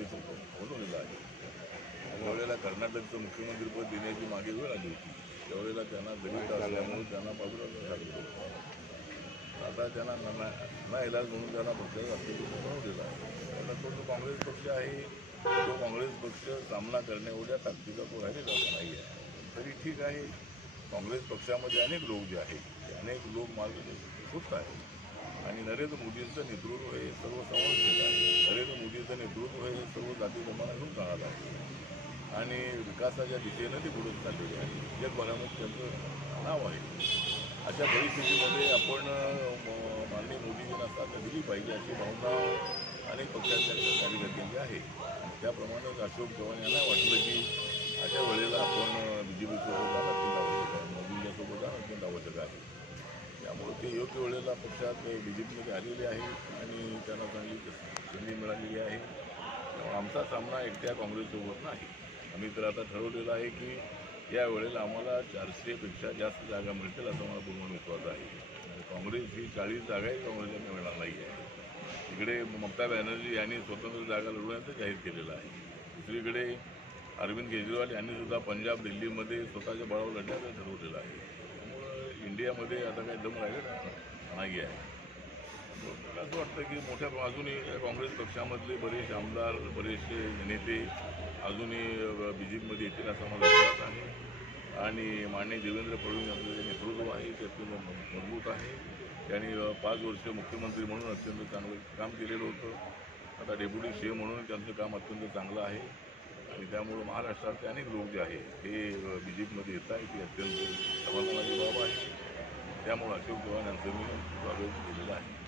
अध्यक्ष बनवलेलं आहे त्यावेळेला कर्नाटकचं मुख्यमंत्रीपद देण्याची मागे वेळ आली होती. त्यावेळेला त्यांना दलित असल्यामुळे त्यांना बाजूला टाकलं होतं. आता त्यांना ना इलाज म्हणून त्यांना पक्षाचा अध्यक्ष बनवलेला आहे. त्याला तो जो काँग्रेस पक्ष आहे तो काँग्रेस पक्ष सामना करण्याएवढ्या ताकदीचा तो राहिलेला नाही आहे. तरी ठीक आहे काँग्रेस पक्षामध्ये अनेक लोक जे आहेत ते अनेक लोक मार्गदर्शक आहेत. आणि नरेंद्र मोदींचं नेतृत्व हे सर्व समावेशक आहे. नरेंद्र मोदींचं नेतृत्व हे सर्व जाती जमाना घेऊन जाणार आहे. आणि विकासाच्या दिशेनं ती बुडून चाललेली आहे. जगभरामध्ये त्यांचं नाव आहे. अशा परिस्थितीमध्ये आपण अं, माननीय मोदीजींना साथ दिली पाहिजे अशी भावना अनेक पक्षाच्या कार्यकर्त्यांची आहे. त्याप्रमाणे त्याप्रमाणेच अशोक चव्हाण यांना वाटलं की अशा वेळेला आपण बी जे पीसोबत जाणं अत्यंत आवश्यक आहे मोदींच्यासोबत जाणं अत्यंत आवश्यक आहे त्यामुळे ते योग्य वेळेला पक्षात बी जे पीमध्ये आलेले आहे आणि त्यांना चांगली संधी मिळालेली आहे. त्यामुळे आमचा सामना एकट्या काँग्रेससोबत नाही. आम्ही तर आता ठरवलेलं आहे की या वेळेला आम्हाला चारशेपेक्षा जास्त जागा मिळतील असा मला पूर्ण विश्वास आहे. काँग्रेस ही चाळीस जागाही काँग्रेसला मिळणार नाही आहे. इकडे ममता बॅनर्जी यांनी स्वतंत्र जागा लढवण्याचं जाहीर केलेलं आहे. दुसरीकडे अरविंद केजरीवाल यांनी सुद्धा पंजाब दिल्लीमध्ये स्वतःच्या बळावर लढण्याचं ठरवलेलं आहे. इंडियामध्ये आता काही दम राहिलेला नाही आहे. मला असं वाटतं की मोठ्या अजूनही काँग्रेस पक्षामधले बरेच आमदार बरेचसे नेते अजूनही बी जे पीमध्ये येतील असा मला विश्वास आहे. आणि माननीय देवेंद्र फडणवीस यांचं जे नेतृत्व आहे ते अत्यंत म- मजबूत आहे. त्यांनी पाच वर्ष मुख्यमंत्री म्हणून अत्यंत चांगलं काम केलेलं होतं. आता डेप्युटी सी एम म्हणून त्यांचं काम अत्यंत चांगलं आहे. आणि त्यामुळं महाराष्ट्रातले अनेक लोक जे आहे ते बी जे पीमध्ये येत आहेत ही अत्यंत समाधानाची बाब आहे. त्यामुळं अशोक चव्हाण यांचं मी स्वागत केलेलं आहे.